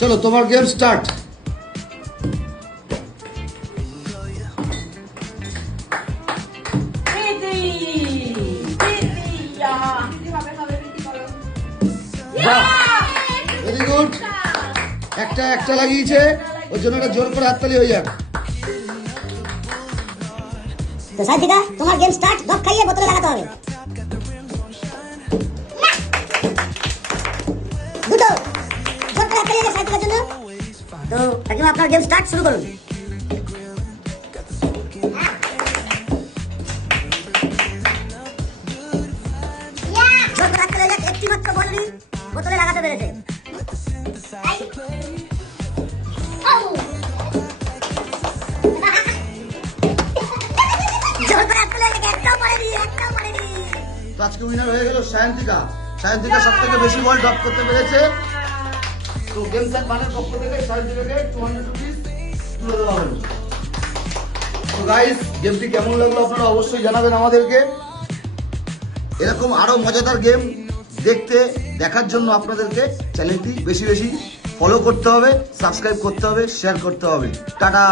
চলো তোমার game start. Very good, একটা লাগিয়েছে, ওই জন্য একটা জোর করে হাততালি হয়ে যাক। তো সাইদিকা তোমার গেম স্টার্ট। ডব খাইয়ে বোতলে লাগাতে হবে। দুটো জোর করে হাততালি হয়ে সাইদিকার জন্য। তো কাকিমা আপনার গেম স্টার্ট শুরু করুন। জোর করে হাততালি হয়ে যাক। একটি মাত্র বলনি বোতলে লাগাতে পেরেছে। তো আজকে উইনার হয়ে গেল সায়ন্তিকা। সায়ন্তিকা সব থেকে বেশি বল ড্রপ করতে পেরেছে। তো গেম স্যার বানের পক্ষ থেকে সায়ন্তিকাকে 200 রুপিস তুলে দেওয়া হলো। তো গাইস, গেমটি কেমন লাগলো আপনারা অবশ্যই জানাবেন আমাদেরকে। এরকম আরো মজাদার গেম দেখার জন্য আপনাদেরকে চ্যানেলটি বেশি বেশি ফলো করতে হবে, সাবস্ক্রাইব করতে হবে, শেয়ার করতে হবে। টাটা।